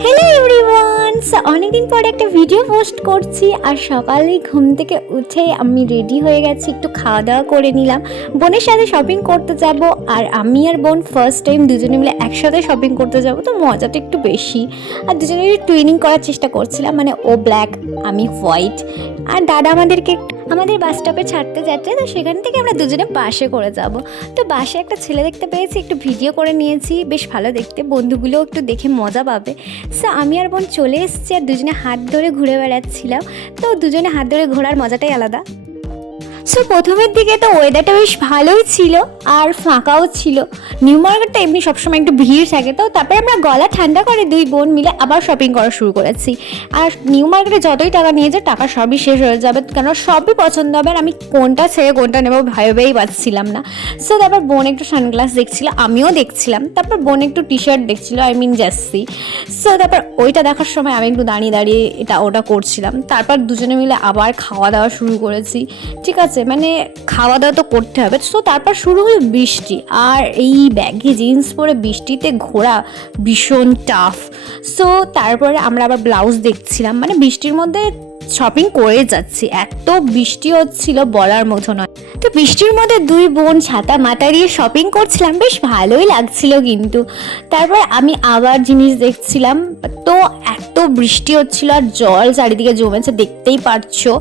Hello everyone, অনেকদিন পর একটা ভিডিও পোস্ট করছি। আর সকালে ঘুম থেকে উঠে আমি রেডি হয়ে গেছি, একটু খাওয়া দাওয়া করে নিলাম। বোনের সাথে শপিং করতে যাব, আর আমি আর বোন ফার্স্ট টাইম দুজনে মিলে একসাথে শপিং করতে যাব, তো মজাটা একটু বেশি। আর দুজনে টুইনিং করার চেষ্টা করছিলাম, মানে ও ব্ল্যাক আমি হোয়াইট। আর দাদা আমাদের বাস স্টপে ছাড়তে যাচ্ছে, তো সেখান থেকে আমরা দুজনে বাসে করে যাব। তো বাসে একটা ছেলে দেখতে পেয়েছি, একটু ভিডিও করে নিয়েছি, বেশ ভালো দেখতে, বন্ধুগুলোও একটু দেখে মজা পাবে। সো আমি আর বোন চলে এসেছি, আর দুজনে হাত ধরে ঘুরে বেড়াচ্ছিলাম। তো দুজনে হাত ধরে ঘোরার মজাটাই আলাদা। সো প্রথমের দিকে তো ওয়েদারটা বেশ ভালোই ছিল, আর ফাঁকাও ছিল। নিউ মার্কেটটা এমনি সবসময় একটু ভিড় থাকে, তো তারপরে আমরা গলা ঠান্ডা করে দুই বোন মিলে আবার শপিং করা শুরু করেছি। আর নিউ মার্কেটে যতই টাকা নিয়ে যায়, টাকা সবই শেষ হয়ে যাবে, কেন সবই পছন্দ হবে। আর আমি কোনটা ছেড়ে কোনটা নেবো ভেবেই পাচ্ছিলাম না। সো তারপর বোন একটু সানগ্লাস দেখছিল, আমিও দেখছিলাম। তারপর বোন একটু টি শার্ট দেখছিল, জার্সি। সো তারপর ওইটা দেখার সময় আমি একটু দাঁড়িয়ে দাঁড়িয়ে এটা ওটা করছিলাম। তারপর দুজনে মিলে আবার খাওয়া দাওয়া শুরু করেছি। ঠিক আছে, মানে খাওয়া দাওয়া তো করতে হবে। সো তারপর শুরু হলো বৃষ্টি, আর এই ব্যাগি জিন্স পরে বৃষ্টিতে ঘোরা ভীষণ টাফ। সো তারপরে আমরা আবার ব্লাউজ দেখছিলাম, মানে বৃষ্টির মধ্যে শপিং করে যাচ্ছি, এত বৃষ্টি হচ্ছিল বলার মতো নয়। তো বৃষ্টির মধ্যে দুই বোন ছাতা মাথা দিয়ে শপিং করছিলাম, বেশ ভালোই লাগছিল। কিন্তু তারপর আমি আবার জিনিস দেখছিলাম, তো এত বৃষ্টি হচ্ছিল আর জল চারিদিকে জমেছে, দেখতেই পারছো।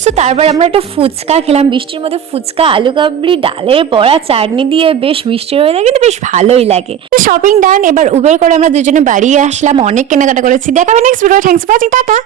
সো তারপর আমরা একটু ফুচকা খেলাম বৃষ্টির মধ্যে, ফুচকা আলু কাবলি ডালের বড়া চাটনি দিয়ে, বেশ বৃষ্টির ওয়েদার কিন্তু বেশ ভালোই লাগে। তো শপিং ডান, এবার উবের করে আমরা দুজনে বাড়ি আসলাম, অনেক কেনাকাটা করেছি। দেখাবে next video. Thanks for watching, tata.